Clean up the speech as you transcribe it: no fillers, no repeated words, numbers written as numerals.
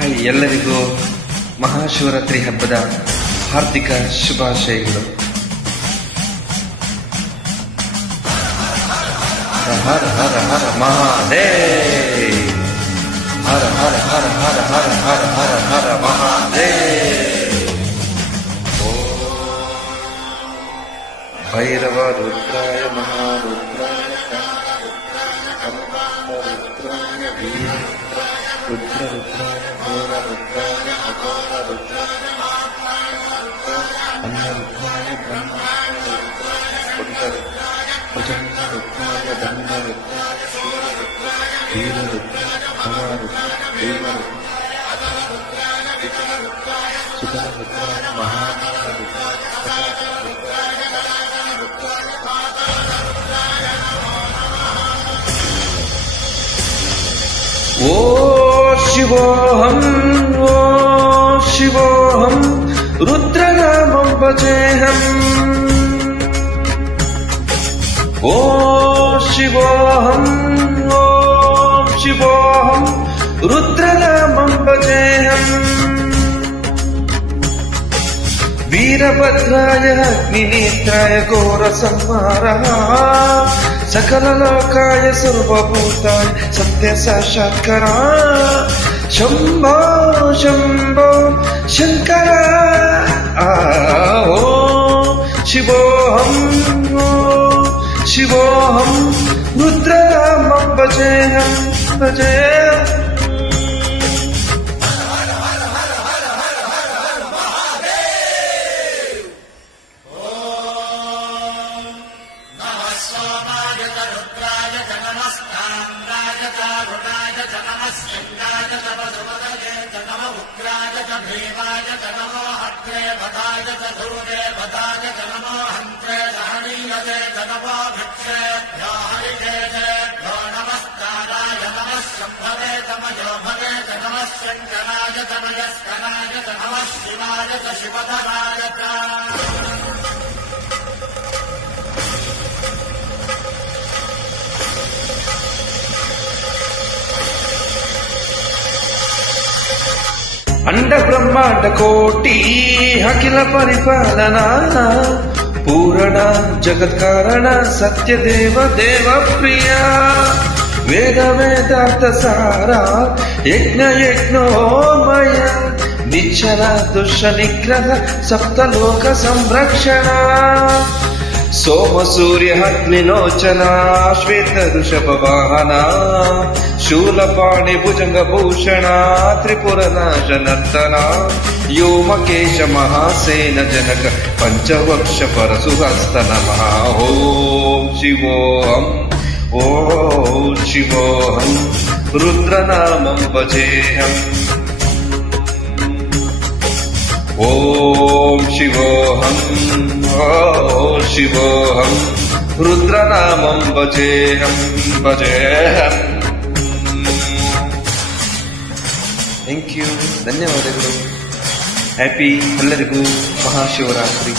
ಹಾಯ್, ಎಲ್ಲರಿಗೂ ಮಹಾಶಿವರಾತ್ರಿ ಹಬ್ಬದ ಹಾರ್ದಿಕ ಶುಭಾಶಯಗಳು. ಹರ ಹರ ಹರ ಮಹಾದೇವ್, ಹರ ಹರ ಹರ ಹರ ಹರ ಹರ ಹರ ಹರ ಮಹಾದೇವ್. ಭೈರವ ರುದ್ರಾಯ ಮಹಾರುದ್ರಾಯ ರುದ್ರಾಯ ವೀರ ರುದ್ರ ರುದ್ರಾಯ ಘೋರ ರುದ್ರಾಯ ಅಘೋರ ರುದ್ರಾಯ ಅನ್ನ ರುದ್ರಾಯ ಬ್ರಹ್ಮ ರುದ್ರಾಯ ಕುಂಡ ರುದ್ರಾಯ ಭುಜಂಗ ರುದ್ರಾಯ ದಂಡ ರುದ್ರಾಯ ಶೂರ ರುದ್ರಾಯ ವೀರ ರುದ್ರಾಯ ಭವ ರುದ್ರಾಯ ದೇವ ರುದ್ರಾಯ ಅಧ ರುದ್ರಾಯ ವಿಜಯ ರುದ್ರಾಯ ಸುಧಾ ರುದ್ರಾಯ ಮಹಾದೇವ ರುದ್ರಾಯ ರುದ್ರಾಯ ರುದ್ರಾಯ ಓ ಶಿವೋಹಂ, ಓ ಶಿವೋಹಂ, ರುದ್ರನಾಮಂ ಭಜೇಹಂ. ಓ ಶಿವೋಹಂ, ಓ ಶಿವೋಹಂ, ರುದ್ರನಾಮಂ ಭಜೇಹಂ. ವೀರಭದ್ರಾಯ ಅಗ್ನಿನೇತ್ರಾಯ ಘೋರ ಸಂಹಾರಃ, ಸಕಲ ಲೋಕಾಯ ಸರ್ವಭೂತಾಯ ಸತ್ಯ ಸಾಕ್ಷಾತ್ಕಾರ. ಶಂಭೋ ಶಂಭೋ ಶಂಕರ. ಓ ಶಿವೋಹಂ, ಓ ಶಿವೋಹಂ, ರುದ್ರನಾಮಂ ಭಜೇಹಂ ಭಜೇಹಂ. भीमाय च नमो हत्रे भदाय च धूरे भदाय च नमो हन्त्रे सहनीयते च नमो भिक्षेभ्यो हरिकेशेभ्यो नमस्काराय नमः शम्भवे तमयो भवे च नमः शङ्कराय तमयस्कराय च नमः शिवाय च शिवधराय च. ಅಂಡ ಬ್ರಹ್ಮಾಂಡ ಕೋಟಿ ಅಖಿಲ ಪರಿಪಾಲನಾ ಪೂರಣ ಜಗತ್ಕಾರಣ ಸತ್ಯ ದೇವ ದೇವ ಪ್ರಿಯ. ವೇದ ವೇದಾರ್ಥ ಸಾರ ಯಜ್ಞ ಯಜ್ಞೋಮಯ ನಿಚ್ಚಲ ದುಷ್ಟ ನಿಗ್ರಹ ಸಪ್ತಲೋಕ ಸಂರಕ್ಷಣ. ಸೋಮ ಸೂರ್ಯ ಅಗ್ನಿಲೋಚನ ಶ್ವೇತ ಋಷಭ ವಾಹನ ಶೂಲಪಾಣಿ ಭುಜಂಗ ಭೂಷಣ ತ್ರಿಪುರ ನಾಶ ನರ್ತನ. ವ್ಯೋಮಕೇಶ ಮಹಾಸೇನ ಜನಕ ಪಂಚವಕ್ಷ ಪರಸುಹಸ್ತ ನಮಃ. ಓಂ ಶಿವೋಹಂ, ಓಂ ಶಿವೋಹಂ, ರುದ್ರನಾಮಂ ಭಜೇಹಂ. ಓಂ ಶಿವೋಹಂ, ಓಂ ಶಿವೋಹಂ, ರುದ್ರನಾಮಂ ಭಜೇಹಂ ಭಜೇಹಂ. ಥ್ಯಾಂಕ್ ಯು, ಧನ್ಯವಾದಗಳು. ಹ್ಯಾಪಿ ಎಲ್ಲರಿಗೂ ಮಹಾಶಿವರಾತ್ರಿ.